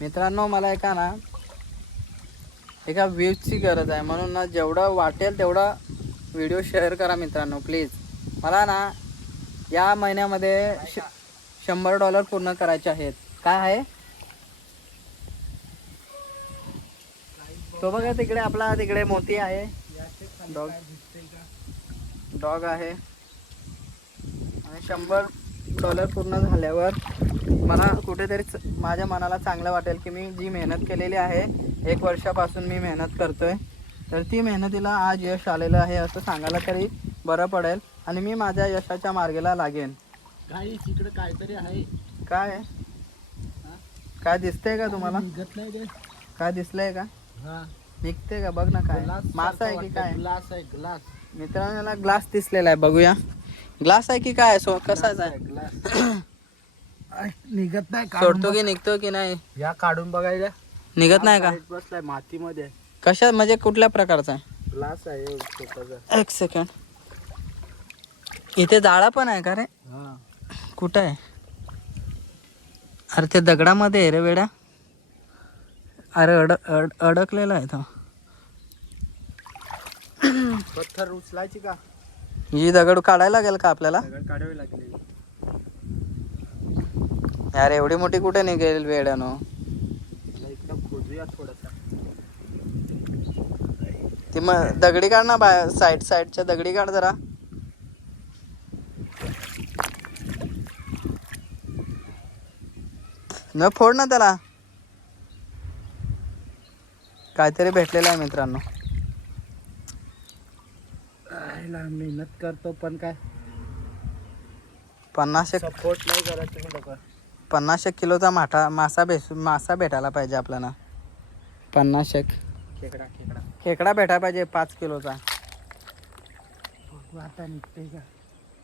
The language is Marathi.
मित्रांनो मला एका व्ह्यूजची गरज आहे, म्हणून ना जेवढं वाटेल तेवढा व्हिडिओ शेअर करा मित्रांनो प्लीज. मला ना या महिन्यामध्ये $100 पूर्ण करायचे आहेत. काय आहे तो बघा तिकडे, आपला तिकडे मोती आहे, डॉग आहे. आणि $100 पूर्ण झाल्यावर मला कुठेतरी माझ्या मनाला चांगलं वाटेल की मी जी मेहनत केलेली आहे, 1 वर्षापासून मी मेहनत करतोय, तर ती मेहनतीला आज यश आलेलं आहे असं सांगायला तरी बरं पडेल आणि मी माझ्या यशाच्या मार्गाला लागेन. काही तिकडे काहीतरी आहे. काय काय दिसतंय का तुम्हाला? निघत नाही रे. काय दिसलंय का? हा निघते का? बघ ना, काय मासा आहे की काय? ग्लास आहे, ग्लास. मित्रांनो याला ग्लास दिसलेला आहे, बघूया ग्लास आहे की काय, कसाच आहे? ग्लास निघत नाही. सोडतो की निघतो की नाही? या काढून बघायला. निघत नाही का? बसलाय मातीमध्ये. कशा म्हणजे कुठल्या प्रकारचा आहे? ग्लास आहे छोटासा. 1 सेकंड. इथे जाळा पण आहे का रे? हा कुठं आहे? अरे ते दगडामध्ये आहे रे वेड्या. अरे अडकलेला आहे तो. पत्थर उचलायची का? ही दगड काढायला लागेल का आपल्याला? दगड काढावी लागली. यार एवढी मोठी कुठे निघेल वेड्यानो? एकदम खोदूया थोडासा. ती मग दगडी काढ ना, साईडच्या दगडी काढ जरा. न फोड ना त्याला. काहीतरी भेटलेलं आहे मित्रांनो. मेहनत करतो पण काय 50 सपोर्ट नाही करत तुम्ही लोक. 50 किलोचा मासा भेटायला पाहिजे आपल्याला. 50 खेकडा भेटायला पाहिजे 5 किलोचा. आता निघते का?